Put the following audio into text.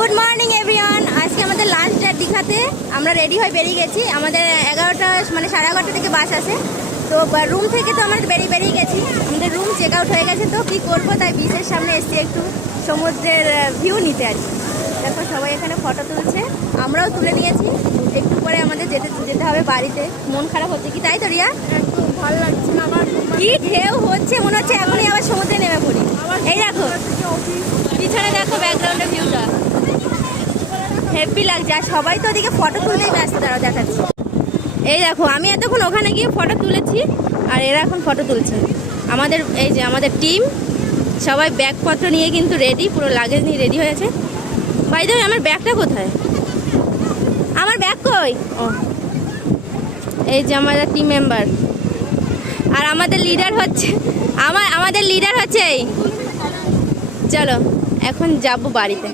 Good morning everyone. আজকে আমাদের lunch date দীঘাতে। আমরা রেডি হয়ে বেরিয়ে গেছি। আমাদের 11টা মানে 11:30 থেকে বাস আসে। তো রুম থেকে তো আমরা বেরিয়ে গেছি। আমাদের রুম চেক আউট হয়ে গেছে। তো কী করবো, তাই বিচের সামনে এসেছি একটু সমুদ্রের ভিউ নিতে আর কি। দেখো সবাই এখানে ফটো তুলছে, আমরাও তুলে নিয়েছি। একটু পরে আমাদের যেতে হবে বাড়িতে। মন খারাপ হচ্ছে কি, তাই তো রিয়া? একটু ভালো লাগছে না আমার। কি ঢেউ হচ্ছে, মনে হচ্ছে এখনই আবার সমুদ্রে নেমে পড়ি। এই দেখো পিছনে, দেখো ব্যাকগ্রাউন্ডের ভিউটা হেভি লাগছে। আর সবাই তো ওদিকে ফটো তুলতেই ব্যস্ত, তারা দেখাচ্ছি। এই দেখো আমি এতক্ষণ ওখানে গিয়ে ফটো তুলেছি, আর এরা এখন ফটো তুলছে। আমাদের এই যে আমাদের টিম সবাই ব্যাগপত্র নিয়ে কিন্তু রেডি, পুরো লাগেজ নিয়ে রেডি হয়েছে। বাই দ্য ওয়ে, আমার ব্যাগটা কোথায়? আমার ব্যাগ কই? ও এই যে আমাদের টিম মেম্বার। আর আমাদের লিডার হচ্ছে আমাদের লিডার হচ্ছে এই। চলো এখন যাবো বাড়িতে।